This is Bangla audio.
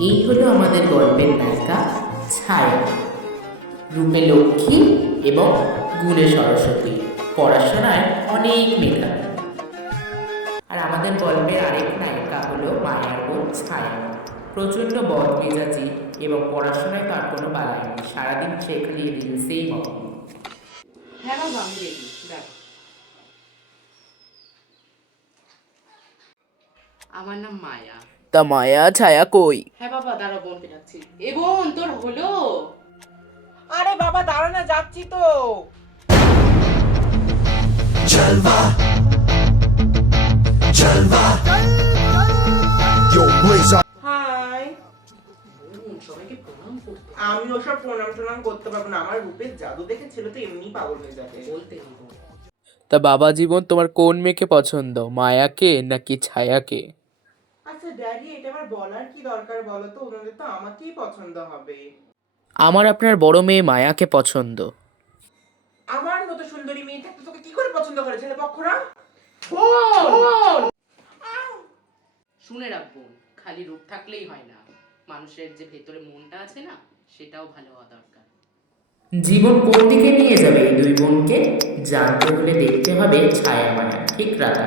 এই হলো আমাদের গল্পের নায়িকা ছায়া। রূপে লক্ষ্মী এবং গুণে সরস্বতী, পড়াশোনায় অনেক মেধাবী। আর আমাদের গল্পের আরেক নায়িকা হলো মায়ার বোন ছায়া। প্রচণ্ড বদমেজাজি এবং পড়াশোনায় তার কোনো বালাই নেই, সারাদিন সে খালি রিলসেই মগ্ন। হ্যাঁ বাবা, আমি রেডি। দেখ, আমার নাম মায়া। তা মায়া ছায়া কই? হ্যাঁ বাবা, দাঁড়া, বোনকে ডাকছি। এ বোন, তোর হলো? আরে বাবা দাঁড়া না, যাচ্ছি তো। Jalva, Jalva. Yo, Blaze up. Hi. বোন, সবাইকে প্রণাম করতে আমি ওসব প্রণাম টনাম করতে পারবো না, আমার রূপের জাদু দেখে ছেলে তো এমনি পাগল হয়ে যাবে। বলতে নেই বোন। তা বাবা জীবন, তোমার কোন মেয়েকে পছন্দ, মায়াকে নাকি ছায়াকে? আচ্ছা ড্যাডি, এটা আমার বলার কি দরকার বলো তো? ওনাদের তো আমাকেই পছন্দ হবে। আমার আপনার বড় মেয়ে মায়াকে পছন্দ। আমার মতো সুন্দরী মেয়ে থাকতে তোকে কি করে পছন্দ করে ছেলে পক্ষরা? শুনে রাখ বোন, খালি রূপ থাকলেই হয় না, মানুষের যে ভেতরে মনটা আছে না, সেটাও ভালো হওয়া দরকার। জীবন কোন দিকে নিয়ে যাবে এই দুই বোনকে জানতে হলে দেখতে হবে ছায়া মায়া ঠিক রাত